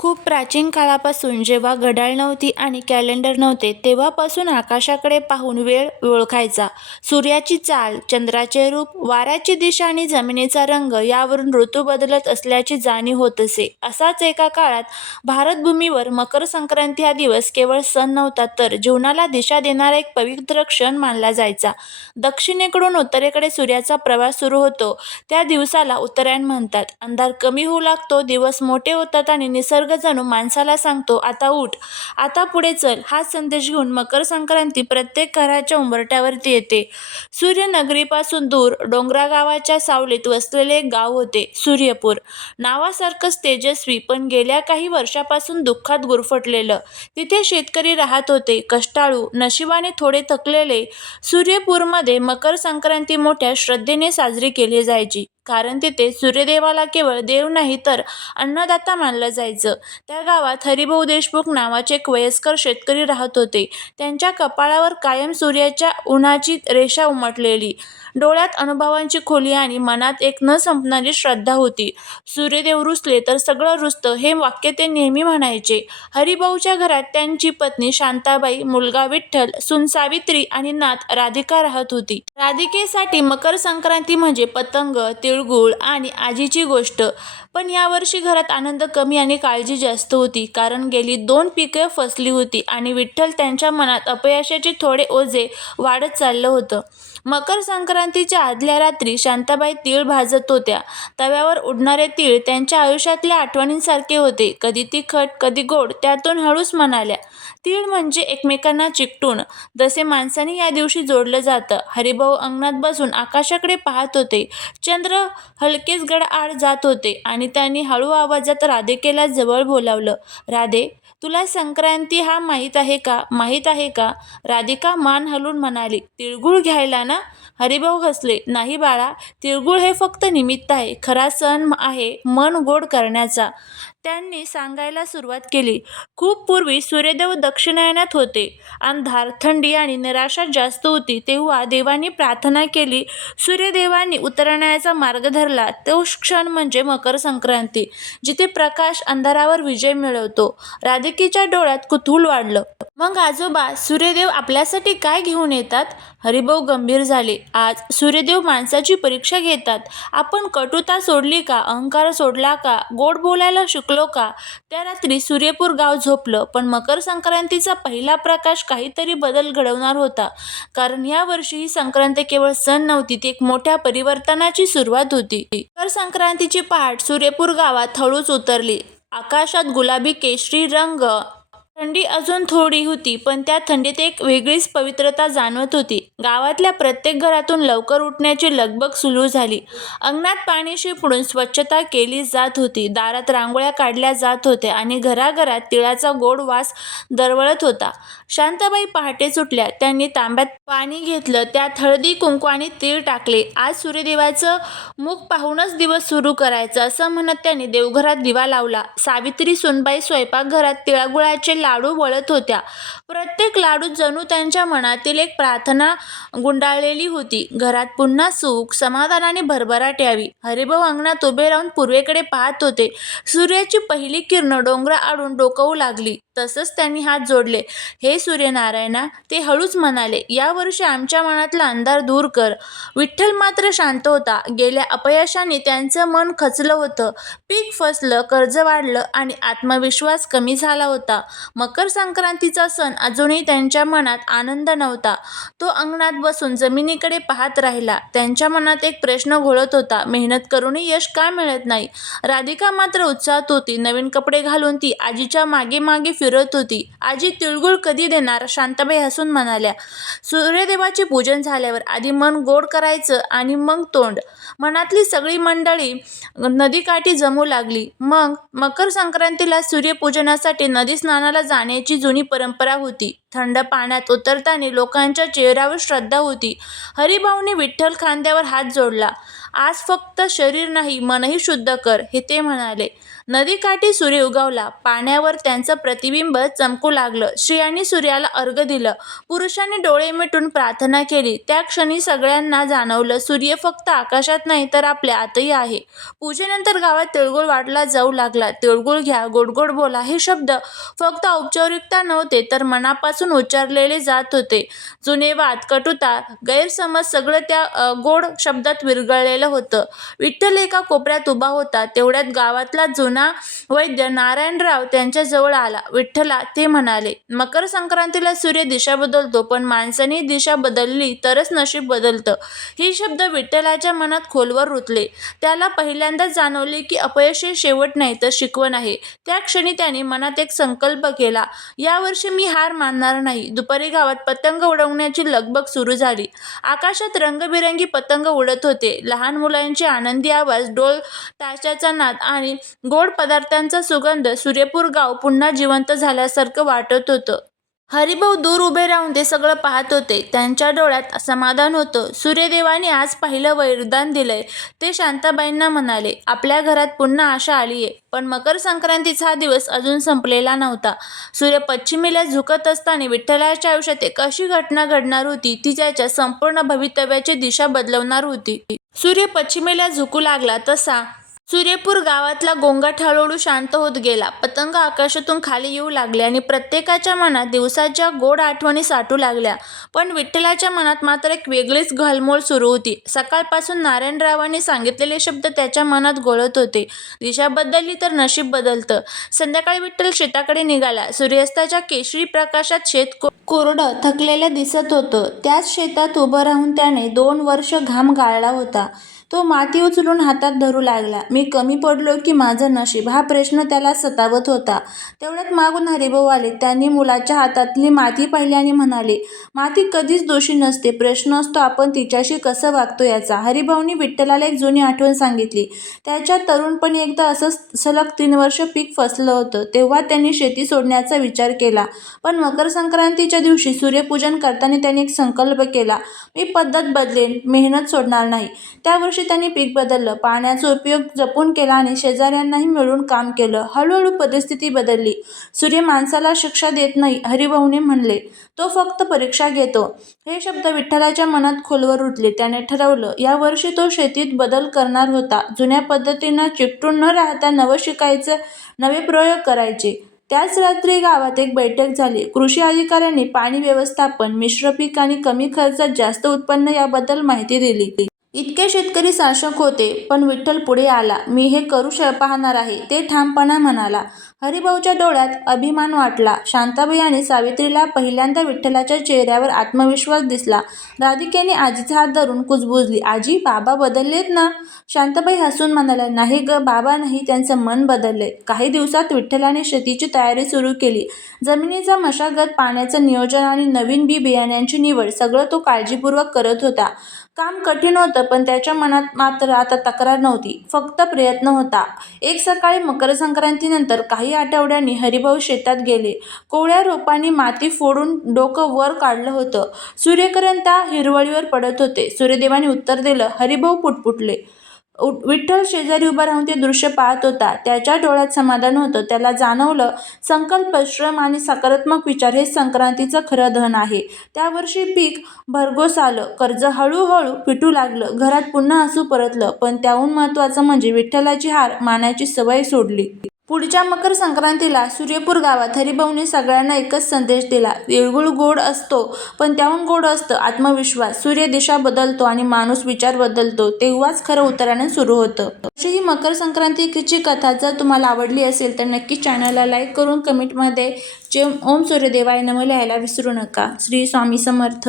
खूप प्राचीन काळापासून जेव्हा घड्याळ नव्हती आणि कॅलेंडर नव्हते तेव्हापासून आकाशाकडे पाहून वेळ ओळखायचा. सूर्याची चाल, चंद्राचे रूप, वाऱ्याची दिशा आणि जमिनीचा रंग यावरून ऋतू बदलत असल्याची जाणीव होत असे. असाच एका काळात भारतभूमीवर मकर संक्रांती हा दिवस केवळ सण नव्हता तर जीवनाला दिशा देणारा एक पवित्र क्षण मानला जायचा. दक्षिणेकडून उत्तरेकडे सूर्याचा प्रवास सुरू होतो त्या दिवसाला उत्तरायण म्हणतात. अंधार कमी होऊ लागतो, दिवस मोठे होतात आणि निसर्ग जणू माणसाला सांगतो, आता उठ, आता पुढे चल. हा संदेश घेऊन मकर संक्रांती प्रत्येक घराच्या उंबरठ्यावरती येते. सूर्यनगरीपासून दूर डोंगरागावाच्या सावलीत वसलेले एक गाव होते, सूर्यपूर. नावासारखंच तेजस्वी पण गेल्या काही वर्षापासून दुःखात गुरफटलेलं. तिथे शेतकरी राहत होते, कष्टाळू, नशिबाने थोडे थकलेले. सूर्यपूरमध्ये मकर संक्रांती मोठ्या श्रद्धेने साजरी केली जायची, कारण तिथे सूर्यदेवाला केवळ देव नाही तर अन्नदाता मानलं जायचं. त्या गावात हरिभाऊ देशमुख नावाचे एक वयस्कर शेतकरी राहत होते. त्यांच्या कपाळावर कायम सूर्याच्या उन्हाची रेषा उमटलेली. डोळ्यात अनुभवांची खोली आणि मनात एक न संपणारी श्रद्धा होती. सूर्यदेव रुसले तर सगळं रुसतं, हे वाक्य ते नेहमी म्हणायचे. हरिभाऊच्या घरात त्यांची पत्नी शांताबाई, मुलगा विठ्ठल, सून सावित्री आणि नात राधिका राहत होती. राधिकेसाठी मकर संक्रांती म्हणजे पतंग, तिळगुळ आणि आजीची गोष्ट. पण यावर्षी घरात आनंद कमी आणि काळजी जास्त होती, कारण गेली 2 पिकं फसली होती आणि विठ्ठल त्यांच्या मनात अपयशाचे थोडे ओझे वाढत चाललं होतं. मकर संक्रांतीच्या आदल्या रात्री शांताबाई तीळ भाजत होत्या. तव्यावर उडणारे तीळ त्यांच्या आयुष्यातल्या आठवणींसारखे होते, कधी तिखट, कधी गोड. त्यातून हळूच म्हणाल्या, तीळ म्हणजे एकमेकांना चिकटून, जसे माणसाने या दिवशी जोडलं जातं. हरिभाऊ अंगणात बसून आकाशाकडे पाहत होते. चंद्र हलकेच गडआड जात होते आणि त्यांनी हळू आवाजात राधिकेला जवळ बोलावलं, राधे, तुला संक्रांती हा माहीत आहे का? माहीत आहे का? राधिका मान हलवून म्हणाली, तिळगुळ घ्यायला ना? हरिभाऊ हसले, नाही बाळा, तिळगुळ हे फक्त निमित्त आहे. खरा सण आहे मन गोड करण्याचा. त्यांनी सांगायला सुरुवात केली, खूप पूर्वी सूर्यदेव दक्षिणायनात होते. अंधार, थंडी आणि निराशा जास्त होती. तेव्हा देवांनी प्रार्थना केली. सूर्यदेवांनी उत्तरायणाचा मार्ग धरला. तो क्षण म्हणजे मकर संक्रांती, जिथे प्रकाश अंधारावर विजय मिळवतो. राधिकेच्या डोळ्यात कुतूहल वाढलं. मग आजोबा, सूर्यदेव आपल्यासाठी काय घेऊन येतात? हरिभाऊ गंभीर झाले, आज सूर्यदेव माणसाची परीक्षा घेतात. आपण कटुता सोडली का? अहंकार सोडला का? गोड बोलायला शिकलो का? त्या रात्री सूर्यपूर गाव झोपलं, पण मकर संक्रांतीचा पहिला प्रकाश काहीतरी बदल घडवणार होता. कारण या वर्षी ही संक्रांत केवळ सण नव्हती, ती एक मोठ्या परिवर्तनाची सुरुवात होती. मकर संक्रांतीची पहाट सूर्यपूर गावात हळूच उतरली. आकाशात गुलाबी केशरी रंग. थंडी अजून थोडी होती, पण त्या थंडीत एक वेगळीच पवित्रता जाणवत होती. गावातल्या प्रत्येक घरातून लवकर उठण्याची लगबग सुरू झाली. अंगणात पाणी शिंपडून स्वच्छता केली जात होती. दारात रांगोळ्या काढल्या जात होत्या आणि घराघरात तिळाचा गोड वास दरवळत होता. शांताबाई पहाटेच उठल्या. त्यांनी तांब्यात पाणी घेतलं, त्यात हळदी, कुंकू आणि तीळ टाकले. आज सूर्यदेवाचं मुख पाहूनच दिवस सुरू करायचा, असं म्हणत त्यांनी देवघरात दिवा लावला. सावित्री, सुनबाई स्वयंपाकघरात तिळगुळाचे लाडू वळत होत्या. प्रत्येक लाडूत जणू त्यांच्या मनातील एक प्रार्थना गुंडाळलेली होती. घरात पुन्हा सुख, समाधान आणि भरभराट यावी. हरिभाऊ अंगणात उभे राहून पूर्वेकडे पाहत होते. सूर्याची पहिली किरणं डोंगराआडून डोकावू लागली. तसंच त्यांनी हात जोडले, हे सूर्यनारायणा, ते हळूच म्हणाले, यावर्षी आमच्या मनातला अंधार दूर कर. विठ्ठल मात्र शांत होता. गेल्या अपयशाने त्यांचं मन खचलं होतं. पीक फसलं, कर्ज वाढलं आणि आत्मविश्वास कमी झाला होता. मकर संक्रांतीचा सण अजूनही त्यांच्या मनात आनंद नव्हता. तो अंगणात बसून जमिनीकडे पाहत राहिला. त्यांच्या मनात एक प्रश्न घोळत होता, मेहनत करूनही यश का मिळत नाही? राधिका मात्र उत्साहात होती. नवीन कपडे घालून ती आजीच्या मागे मागे फिरत होती. आजी, तिळगुळ कधी देणार? शांताबाई हसून म्हणाल्या, सूर्यदेवाचे पूजन झाल्यावर. आधी मन गोड करायचं आणि मग तोंड. मनातली सगळी मंडळी नदीकाठी जमू लागली. मग मकर संक्रांतीला सूर्यपूजनासाठी नदी स्नानाला जाण्याची जुनी परंपरा होती. थंड पाण्यात उतरताना लोकांच्या चेहऱ्यावर श्रद्धा होती. हरिभाऊंनी विठ्ठल खांद्यावर हात जोडला. आज फक्त शरीर नाही, मनही शुद्ध कर, हे ते म्हणाले. नदीकाठी सूर्य उगवला. पाण्यावर त्यांचं प्रतिबिंब चमकू लागलं. स्त्रियांनी सूर्याला अर्घ्य दिलं. पुरुषांनी डोळे मिटून प्रार्थना केली. त्या क्षणी सगळ्यांना जाणवलं, सूर्य फक्त आकाशात नाही तर आपल्या आतही आहे. पूजेनंतर गावात तिळगुळ वाटला जाऊ लागला. तिळगुळ घ्या, गोड गोड बोला हे शब्द फक्त औपचारिकता नव्हते तर मनापासून उच्चारलेले जात होते. जुने वाद, कटुता, गैरसमज सगळं त्या गोड शब्दात विरघळलेलं होतं. विठ्ठल एका कोपऱ्यात उभा होता. तेवढ्यात गावातला जुना वैद्य नारायणराव त्यांच्याजवळ आला. विठ्ठला, ते म्हणाले, मकर संक्रांतीला सूर्य दिशा बदलतो, पण माणसाने दिशा बदलली तरच नशीब बदलतं. हे शब्द विठ्ठलाच्या मनात खोलवर रुतले. त्याला पहिल्यांदाच जाणवले की अपयश हे शेवट नाही तर शिकवण आहे. त्या क्षणी त्याने मनात एक संकल्प केला, यावर्षी मी हार मानणार नाही. दुपारी गावात पतंग उडवण्याची लगबग सुरू झाली. आकाशात रंगबिरंगी पतंग उडत होते. लहान मुलांचे आनंदी आवाज, ढोल ताशाचा नाद आणि गोड पदार्थांचा सुगंध. सूर्यपूर गाव पुन्हा जिवंत झाल्यासारखं वाटत होतं. हरिभाऊ दूर उभे राहून ते सगळं पाहत होते. त्यांच्या डोळ्यात समाधान होतं. सूर्यदेवाने आज पहिलं वरदान दिलंय, ते शांताबाईंना म्हणाले. आपल्या घरात पुन्हा आशा आलीये. पण मकर संक्रांतीचा हा दिवस अजून संपलेला नव्हता. सूर्य पश्चिमेला झुकत असताना विठ्ठलाच्या आयुष्यात एक अशी घटना घडणार होती ती त्याच्या संपूर्ण भवितव्याची दिशा बदलवणार होती. सूर्य पश्चिमेला झुकू लागला तसा सूर्यपूर गावातला गोंगाट हळूहळू शांत होत गेला. पतंग आकाशातून खाली येऊ लागले आणि प्रत्येकाच्या मनात दिवसाच्या गोड आठवणी साठू लागल्या. पण विठ्ठलाच्या मनात मात्र एक वेगळीच घालमोल सुरू होती. सकाळपासून नारायणरावांनी सांगितलेले शब्द त्याच्या मनात घोळत होते. दिशा बदलली तर नशीब बदलतं. संध्याकाळी विठ्ठल शेताकडे निघाला. सूर्यास्ताच्या केशरी प्रकाशात शेत कोरडं थकलेलं दिसत होतं. त्याच शेतात उभं राहून त्याने 2 वर्ष घाम गाळला होता. तो माती उचलून हातात धरू लागला. मी कमी पडलो की माझं नशीब, हा प्रश्न त्याला सतावत होता. तेवढ्यात मागून हरिभाऊ आले. त्यांनी मुलाच्या हातातली माती पाहिली आणि म्हणाले, माती कधीच दोषी नसते, प्रश्न असतो आपण तिच्याशी कसं वागतो याचा. हरिभाऊंनी विठ्ठलाला एक जुनी आठवण सांगितली. त्याच्या तरुणपणी एकदा असंच सलग 3 वर्ष पीक फसलं होतं. तेव्हा त्यांनी शेती सोडण्याचा विचार केला. पण मकर संक्रांतीच्या दिवशी सूर्यपूजन करताना त्यांनी एक संकल्प केला, मी पद्धत बदलेन, मेहनत सोडणार नाही. त्या वर्षी त्यांनी पीक बदललं, पाण्याचा उपयोग जपून केला आणि शेजाऱ्यांनाही मिळून काम केलं. हळूहळू परिस्थिती बदलली. सूर्य माणसाला शिक्षा देत नाही, हरिभाऊने म्हणले, तो फक्त परीक्षा घेतो. हे शब्द विठ्ठलाच्या मनात खोलवर रुतले. त्याने ठरवलं, या वर्षी तो शेतीत बदल करणार होता. जुन्या पद्धतींना चिकटून न राहता नवं शिकायचं, नवे प्रयोग करायचे. त्याच रात्री गावात एक बैठक झाली. कृषी अधिकाऱ्यांनी पाणी व्यवस्थापन, मिश्र पीक आणि कमी खर्चात जास्त उत्पन्न याबद्दल माहिती दिली. इतके शेतकरी साशक होते, पण विठ्ठल पुढे आला. मी हे करू पाहणार आहे, ते ठामपणा म्हणाला. हरिभाऊच्या डोळ्यात अभिमान वाटला. शांताबाई आणि सावित्रीला पहिल्यांदा विठ्ठलाच्या चेहऱ्यावर आत्मविश्वास दिसला. राधिकेने आजीचा हात धरून कुजबुजली, आजी, बाबा बदललेत ना? शांताबाई हसून म्हणाल्या, नाही ग बाबा नाही, त्यांचं मन बदललंय. काही दिवसात विठ्ठलाने शेतीची तयारी सुरू केली. जमिनीचा मशागत, पाण्याचं नियोजन आणि नवीन बी बियाण्यांची निवड सगळं तो काळजीपूर्वक करत होता. काम कठीण होतं, पण त्याच्या मनात मात्र आता तक्रार नव्हती, फक्त प्रयत्न होता. एक सकाळी मकर संक्रांतीनंतर काही आठवड्यांनी हरिभाऊ शेतात गेले. कोवळ्या रोपांनी माती फोडून डोकं वर काढलं होतं. सूर्यकिरण त्या हिरवळीवर पडत होते. सूर्यदेवाने उत्तर दिलं. हरिभाऊ पुटपुटले. विठ्ठल शेजारी उभा राहून ते दृश्य पाहत होता. त्याच्या डोळ्यात समाधान होतं. त्याला जाणवलं, संकल्प, श्रम आणि सकारात्मक विचार हे संक्रांतीचं खरं धन आहे. त्या वर्षी पीक भरघोस आलं. कर्ज हळूहळू फिटू लागलं. घरात पुन्हा हसू परतलं. पण त्याहून महत्त्वाचं म्हणजे विठ्ठलाची हार मानायची सवय सोडली. पुढच्या मकर संक्रांतीला सूर्यपूर गावात हरिभाऊने सगळ्यांना एकच संदेश दिला, तिळगुळ गोड असतो, पण त्याहून गोड असतं आत्मविश्वास. सूर्य दिशा बदलतो आणि माणूस विचार बदलतो, तेव्हाच खरं उतरानं सुरू होतं. अशी ही मकर संक्रांतीची कथा जर तुम्हाला आवडली असेल तर नक्की चॅनलला लाईक करून कमेंटमध्ये जय ओम सूर्यदेवाय नमः लिहायला विसरू नका. श्री स्वामी समर्थ.